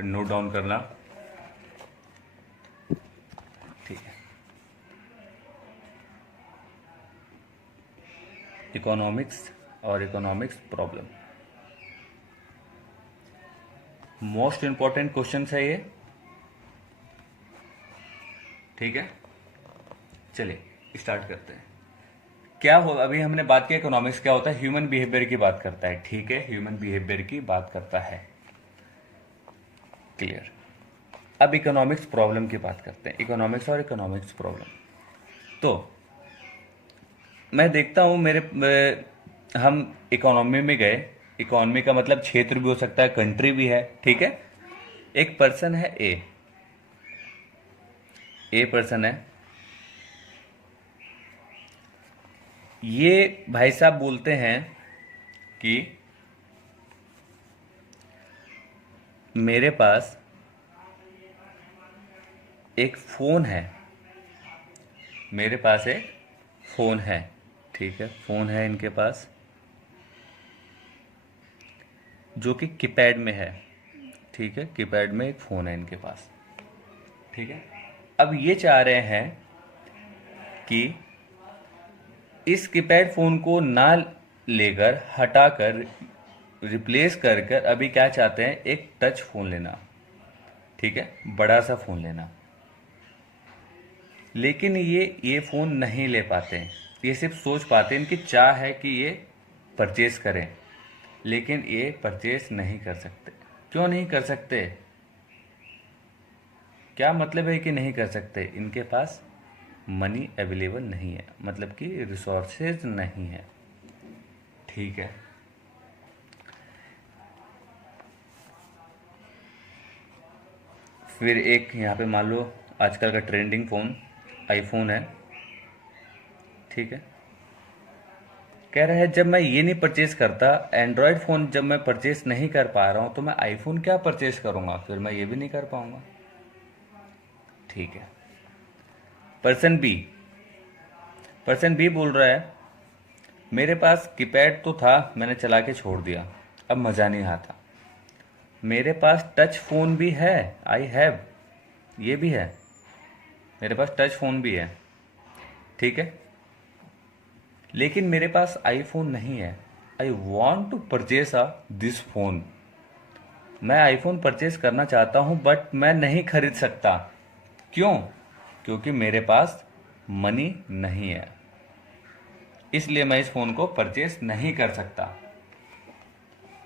Note down करना। ठीक है। इकोनॉमिक्स और economics problem, most important question है ये। ठीक है, चलिए स्टार्ट करते हैं। क्या हो, अभी हमने बात की इकोनॉमिक्स क्या होता है, ह्यूमन बिहेवियर की बात करता है। ठीक है, ह्यूमन बिहेवियर की बात करता है, क्लियर। अब इकोनॉमिक्स प्रॉब्लम की बात करते हैं, इकोनॉमिक्स और इकोनॉमिक्स प्रॉब्लम। तो मैं देखता हूं हम इकोनॉमी में गए। इकोनॉमी का मतलब क्षेत्र भी हो सकता है, कंट्री भी है। ठीक है, एक पर्सन है ए पर्सन है। ये भाई साहब बोलते हैं कि मेरे पास एक फोन है, मेरे पास एक फोन है। ठीक है, फोन है इनके पास जो कि कीपैड में है। ठीक है, कीपैड में एक फ़ोन है इनके पास। ठीक है, अब ये चाह रहे हैं कि इस कीपैड फ़ोन को ना लेकर, हटाकर, रिप्लेस कर कर अभी क्या चाहते हैं, एक टच फ़ोन लेना। ठीक है, बड़ा सा फ़ोन लेना। लेकिन ये फ़ोन नहीं ले पाते हैं, ये सिर्फ सोच पाते हैं, इनकी चाह है कि ये परचेज़ करें, लेकिन ये परचेज़ नहीं कर सकते। क्यों नहीं कर सकते? क्या मतलब है कि नहीं कर सकते? इनके पास मनी अवेलेबल नहीं है, मतलब कि रिसोर्सेज नहीं है। ठीक है, फिर एक यहाँ पे मान लो आजकल का ट्रेंडिंग फ़ोन आईफोन है। ठीक है, कह रहा है जब मैं ये नहीं परचेज करता, एंड्रॉयड फ़ोन जब मैं परचेज नहीं कर पा रहा हूँ, तो मैं आईफोन क्या परचेज करूँगा, फिर मैं ये भी नहीं कर पाऊँगा। ठीक है, पर्सन बी पर्सन बी बोल रहा है मेरे पास कीपैड तो था, मैंने चला के छोड़ दिया, अब मज़ा नहीं आता। मेरे पास टच फ़ोन भी है, आई हैव, ये भी है, मेरे पास टच फ़ोन भी है। ठीक है, लेकिन मेरे पास आईफोन नहीं है। I want to purchase this phone. मैं आईफोन परचेज करना चाहता हूँ, बट मैं नहीं खरीद सकता। क्यों? क्योंकि मेरे पास मनी नहीं है, इसलिए मैं इस फ़ोन को परचेज नहीं कर सकता।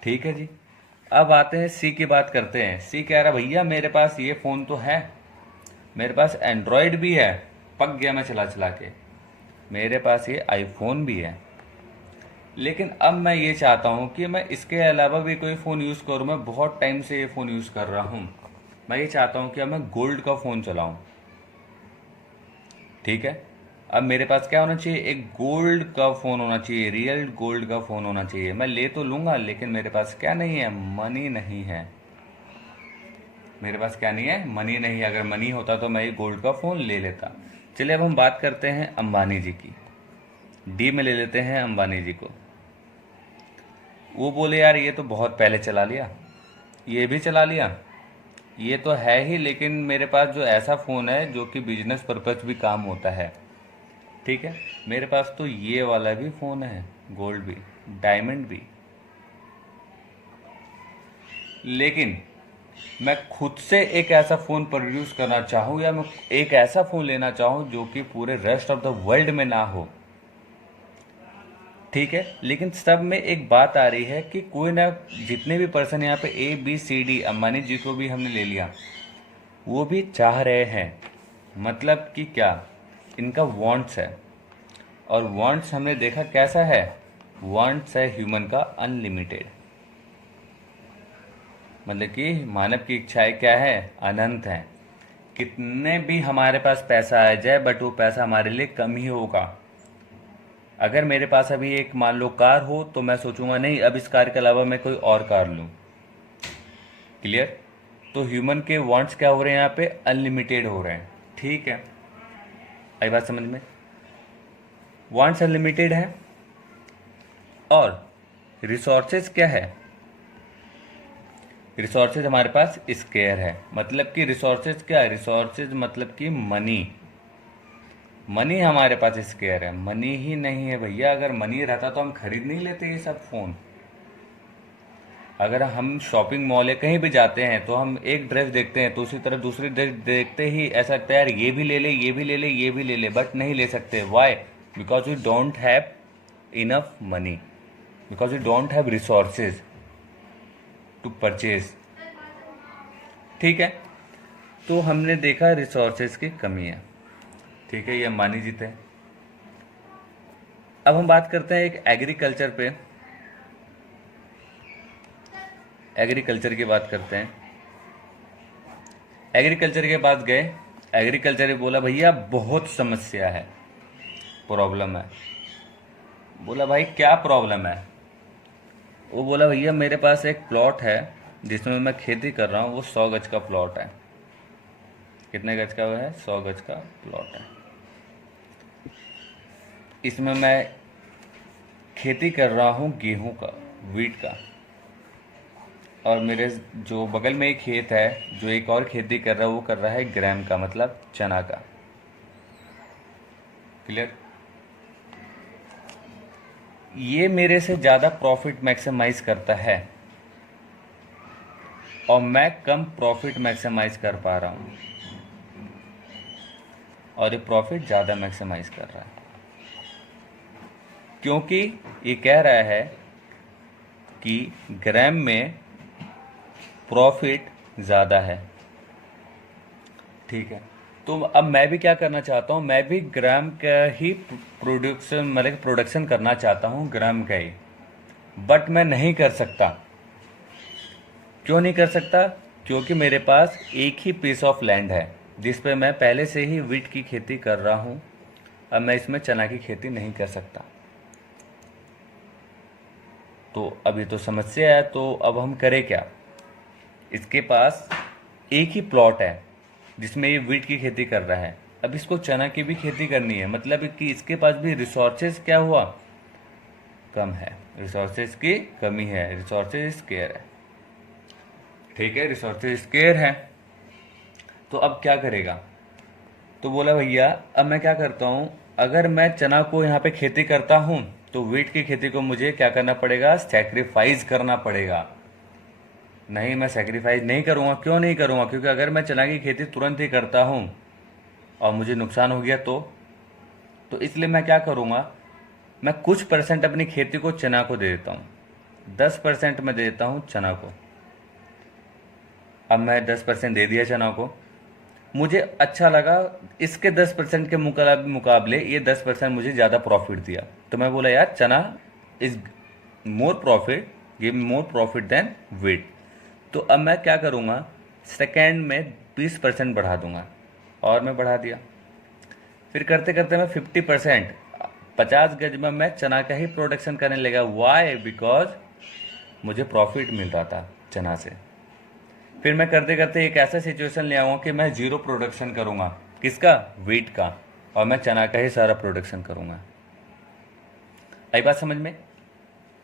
ठीक है जी, अब आते हैं सी की बात करते हैं। सी कह रहा भैया मेरे पास ये फ़ोन तो है, मेरे पास एंड्रॉयड भी है, पक गया मैं चला चला के, मेरे पास ये आईफोन भी है, लेकिन अब मैं ये चाहता हूँ कि मैं इसके अलावा भी कोई फ़ोन यूज़ करूँ। मैं बहुत टाइम से ये फ़ोन यूज़ कर रहा हूँ, मैं ये चाहता हूँ कि अब मैं गोल्ड का फ़ोन चलाऊँ। ठीक है, अब मेरे पास क्या होना चाहिए, एक गोल्ड का फ़ोन होना चाहिए, रियल गोल्ड का फ़ोन होना चाहिए। मैं ले तो लूँगा, लेकिन मेरे पास क्या नहीं है, मनी नहीं है। मेरे पास क्या नहीं है, मनी नहीं है। अगर मनी होता तो मैं ये गोल्ड का फ़ोन ले लेता। चलिए अब हम बात करते हैं अंबानी जी की। डी में ले लेते हैं अंबानी जी को। वो बोले यार ये तो बहुत पहले चला लिया, ये भी चला लिया, ये तो है ही, लेकिन मेरे पास जो ऐसा फ़ोन है जो कि बिजनेस पर्पज भी काम होता है। ठीक है, मेरे पास तो ये वाला भी फ़ोन है, गोल्ड भी, डायमंड भी, लेकिन मैं खुद से एक ऐसा फ़ोन प्रोड्यूस करना चाहूँ, या मैं एक ऐसा फ़ोन लेना चाहूँ जो कि पूरे रेस्ट ऑफ द वर्ल्ड में ना हो। ठीक है, लेकिन सब में एक बात आ रही है कि कोई ना, जितने भी पर्सन यहाँ पे A B C D, Ambani ji को भी हमने ले लिया, वो भी चाह रहे हैं, मतलब कि क्या, इनका वांट्स है। और वांट्स हमने देखा कैसा है, वांट्स है ह्यूमन का अनलिमिटेड, मतलब कि मानव की इच्छाएं क्या है, अनंत है। कितने भी हमारे पास पैसा आ जाए, बट वो पैसा हमारे लिए कम ही होगा। अगर मेरे पास अभी एक मान लो कार हो, तो मैं सोचूंगा नहीं अब इस कार के अलावा मैं कोई और कार लूं। क्लियर? तो ह्यूमन के वांट्स क्या हो रहे हैं यहाँ पे, अनलिमिटेड हो रहे हैं। ठीक है, आई बात समझ में? वांट्स अनलिमिटेड है, और रिसोर्सेज क्या है, रिसोर्सेज हमारे पास स्केयर है, मतलब कि रिसोर्सेज क्या है, रिसोर्सेज मतलब कि मनी। मनी हमारे पास स्केयर है, मनी ही नहीं है भैया। अगर मनी रहता तो हम खरीद नहीं लेते ये सब फ़ोन। अगर हम शॉपिंग मॉल या कहीं भी जाते हैं तो हम एक ड्रेस देखते हैं तो उसी तरह दूसरी ड्रेस देखते ही ऐसा लगता है यार ये भी ले ले, ये भी ले ले, ये भी ले ले, बट नहीं ले सकते। Why? Because we don't have enough money, because we don't have resources to purchase. ठीक है, तो हमने देखा रिसोर्सेज की कमी है। ठीक है, ये मानी जीते हैं। अब हम बात करते हैं एक एग्रीकल्चर पे, एग्रीकल्चर की बात करते हैं। एग्रीकल्चर के पास गए, एग्रीकल्चर ने बोला भैया बहुत समस्या है, प्रॉब्लम है। बोला भाई क्या प्रॉब्लम है? वो बोला भैया मेरे पास एक प्लॉट है जिसमें मैं खेती कर रहा हूँ, वो 100 गज का प्लॉट है। कितने गज का वो है? 100 गज का प्लॉट है। इसमें मैं खेती कर रहा हूँ गेहूं का, वीट का। और मेरे जो बगल में एक खेत है जो एक और खेती कर रहा है, वो कर रहा है ग्राम का, मतलब चना का। क्लियर? ये मेरे से ज़्यादा प्रॉफिट मैक्सिमाइज करता है और मैं कम प्रॉफिट मैक्सिमाइज कर पा रहा हूँ, और ये प्रॉफिट ज़्यादा मैक्सिमाइज कर रहा है, क्योंकि ये कह रहा है कि ग्राम में प्रॉफिट ज़्यादा है। ठीक है, तो अब मैं भी क्या करना चाहता हूँ, मैं भी ग्राम का ही प्रोडक्शन करना चाहता हूँ, ग्राम का ही। बट मैं नहीं कर सकता। क्यों नहीं कर सकता? क्योंकि मेरे पास एक ही पीस ऑफ लैंड है जिस पे मैं पहले से ही वीट की खेती कर रहा हूँ। अब मैं इसमें चना की खेती नहीं कर सकता। तो अभी तो समस्या है, तो अब हम करें क्या? इसके पास एक ही प्लॉट है जिसमें ये वीट की खेती कर रहा है, अब इसको चना की भी खेती करनी है, मतलब कि इसके पास भी रिसोर्सेज क्या हुआ? कम है, रिसोर्सेज की कमी है, रिसोर्सेज स्केयर है। ठीक है, रिसोर्सेज स्केयर है, तो अब क्या करेगा? तो बोला भैया अब मैं क्या करता हूँ, अगर मैं चना को यहाँ पे खेती करता हूँ तो वीट की खेती को मुझे क्या करना पड़ेगा? सैक्रिफाइस करना पड़ेगा। नहीं, मैं सैक्रिफाइस नहीं करूँगा। क्यों नहीं करूँगा? क्योंकि अगर मैं चना की खेती तुरंत ही करता हूँ और मुझे नुकसान हो गया तो इसलिए मैं क्या करूँगा, मैं कुछ परसेंट अपनी खेती को चना को दे देता हूँ। 10% मैं दे देता हूँ चना को। अब मैं 10% दे दिया चना को, मुझे अच्छा लगा, इसके 10% के मुकाबले ये 10% मुझे ज़्यादा प्रॉफिट दिया, तो मैं बोला यार chana is more profit, give more profit than wheat. तो अब मैं क्या करूँगा, सेकेंड में 20% बढ़ा दूंगा, और मैं बढ़ा दिया। फिर करते करते मैं 50%, 50 गज में मैं चना का ही प्रोडक्शन करने लगा। वाई? बिकॉज मुझे प्रॉफिट मिल रहा था चना से। फिर मैं करते करते एक ऐसा सिचुएशन ले आऊँगा कि मैं जीरो प्रोडक्शन करूँगा। किसका? वीट का, और मैं चना का ही सारा प्रोडक्शन करूँगा। आई बात समझ में?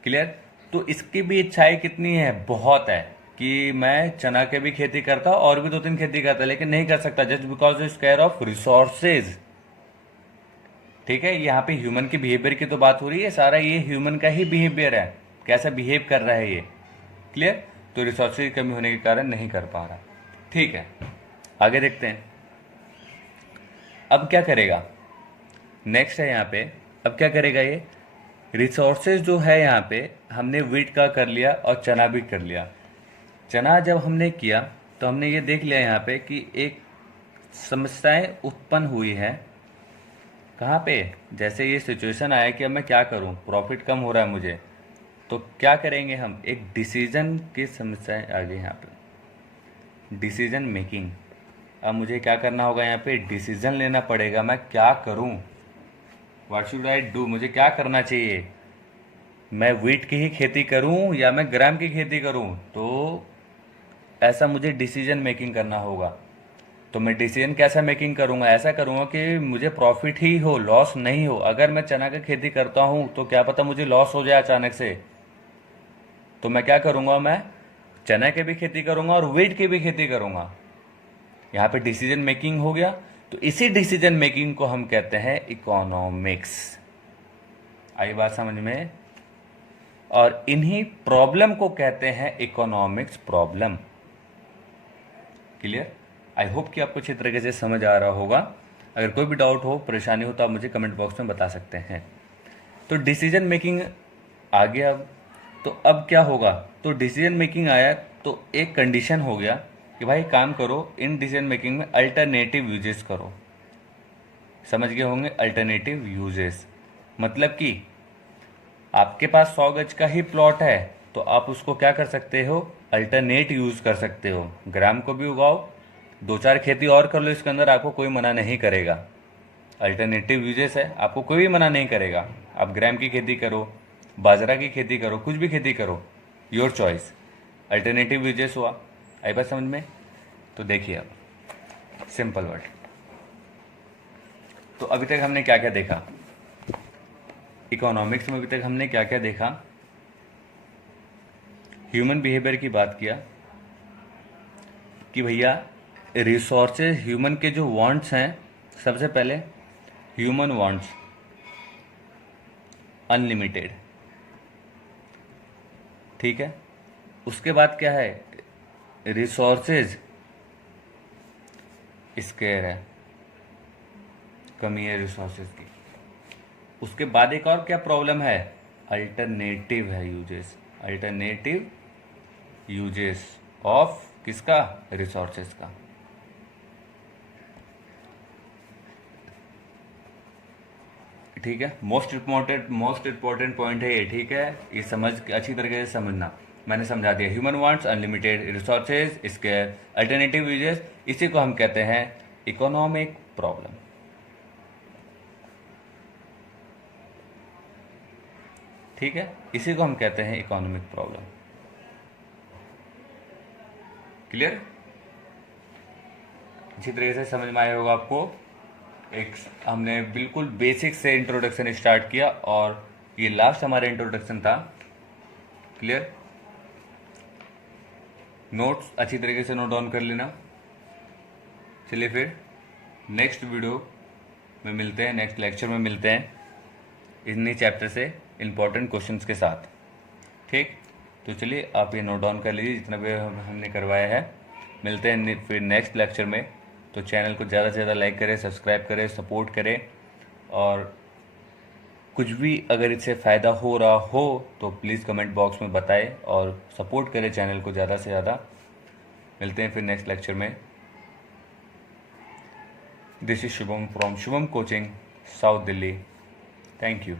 क्लियर? तो इसकी भी इच्छाएं कितनी है? बहुत है कि मैं चना के भी खेती करता और भी 2-3 खेती करता, लेकिन नहीं कर सकता just because square of resources. ठीक है, यहाँ पे ह्यूमन की बिहेवियर की तो बात हो रही है, सारा ये ह्यूमन का ही बिहेवियर है, कैसा बिहेव कर रहा है ये। क्लियर? तो रिसोर्सेज की कमी होने के कारण नहीं कर पा रहा। ठीक है, आगे देखते हैं अब क्या करेगा। नेक्स्ट है यहाँ पे, अब क्या करेगा ये? रिसोर्सेज जो है यहाँ पे हमने वीट का कर लिया और चना भी कर लिया। चना जब हमने किया तो हमने ये देख लिया यहाँ पे कि एक समस्याएं उत्पन्न हुई है। कहाँ पे? जैसे ये सिचुएशन आया कि अब मैं क्या करूँ, प्रॉफिट कम हो रहा है मुझे, तो क्या करेंगे हम? एक डिसीजन की समस्याएं आ गई यहाँ पे, डिसीजन मेकिंग। अब मुझे क्या करना होगा? यहाँ पे डिसीजन लेना पड़ेगा, मैं क्या करूँ, व्हाट शुड आई डू, मुझे क्या करना चाहिए? मैं वीट की ही खेती करूँ या मैं ग्राम की खेती करूँ? तो ऐसा मुझे डिसीजन मेकिंग करना होगा। तो मैं डिसीजन कैसा मेकिंग करूँगा? ऐसा करूँगा कि मुझे प्रॉफिट ही हो, लॉस नहीं हो। अगर मैं चना की खेती करता हूँ तो क्या पता मुझे लॉस हो जाए अचानक से, तो मैं क्या करूँगा, मैं चना की भी खेती करूंगा और व्हीट की भी खेती करूंगा। यहाँ पे डिसीजन मेकिंग हो गया, तो इसी डिसीजन मेकिंग को हम कहते हैं इकोनॉमिक्स। आई बात समझ में? और इन्हीं प्रॉब्लम को कहते हैं economics problem. Clear? I hope कि आपको अच्छी तरीके से समझ आ रहा होगा। अगर कोई भी डाउट हो, परेशानी हो, तो आप मुझे कमेंट बॉक्स में बता सकते हैं। तो डिसीजन मेकिंग आ गया। तो अब क्या होगा? तो डिसीजन मेकिंग आया तो एक कंडीशन हो गया कि भाई काम करो, इन डिसीजन मेकिंग में अल्टरनेटिव यूजेस करो। समझ गए होंगे अल्टरनेटिव यूजेस मतलब कि आपके पास 100 गज का ही प्लॉट है तो आप उसको क्या कर सकते हो? अल्टरनेट यूज कर सकते हो। ग्राम को भी उगाओ, 2-4 खेती और कर लो इसके अंदर, आपको कोई मना नहीं करेगा। अल्टरनेटिव यूजेस है, आपको कोई भी मना नहीं करेगा। आप ग्राम की खेती करो, बाजरा की खेती करो, कुछ भी खेती करो, योर चॉइस। अल्टरनेटिव यूजेस हुआ। आई बात समझ में? तो देखिए अब सिंपल वर्ड। तो अभी तक हमने क्या क्या देखा इकोनॉमिक्स में? अभी तक हमने क्या क्या देखा? ह्यूमन बिहेवियर की बात किया कि भैया रिसोर्सेज, ह्यूमन के जो वांट्स हैं, सबसे पहले ह्यूमन वांट्स अनलिमिटेड, ठीक है। उसके बाद क्या है? रिसोर्सेज स्केयर है, कमी है रिसोर्सेज की। उसके बाद एक और क्या प्रॉब्लम है? अल्टरनेटिव है यूजेस, अल्टरनेटिव यूजेस ऑफ किसका? रिसोर्सेज का। ठीक है, मोस्ट इम्पोर्टेंट पॉइंट है ये, ठीक है। ये समझ अच्छी तरीके से समझना, मैंने समझा दिया। Human wants unlimited, resources square, alternative uses, इसी को हम कहते हैं इकोनॉमिक प्रॉब्लम। ठीक है, इसी को हम कहते हैं इकोनॉमिक प्रॉब्लम। क्लियर? अच्छी तरीके से समझ में आया होगा आपको। एक हमने बिल्कुल बेसिक से इंट्रोडक्शन स्टार्ट किया और ये लास्ट हमारा इंट्रोडक्शन था। क्लियर? नोट्स अच्छी तरीके से नोट डाउन कर लेना। चलिए फिर नेक्स्ट वीडियो में मिलते हैं, नेक्स्ट लेक्चर में मिलते हैं इन्हीं चैप्टर से इम्पोर्टेंट क्वेश्चंस के साथ। ठीक, तो चलिए आप ये नोट डाउन कर लीजिए जितना भी हमने करवाया है। मिलते हैं फिर नेक्स्ट लेक्चर में। तो चैनल को ज़्यादा से ज़्यादा लाइक करें, सब्सक्राइब करें, सपोर्ट करें, और कुछ भी अगर इससे फ़ायदा हो रहा हो तो प्लीज़ कमेंट बॉक्स में बताएं और सपोर्ट करें चैनल को ज़्यादा से ज़्यादा। मिलते हैं फिर नेक्स्ट लेक्चर में। This is Shubham from Shubham coaching, south Delhi. Thank you.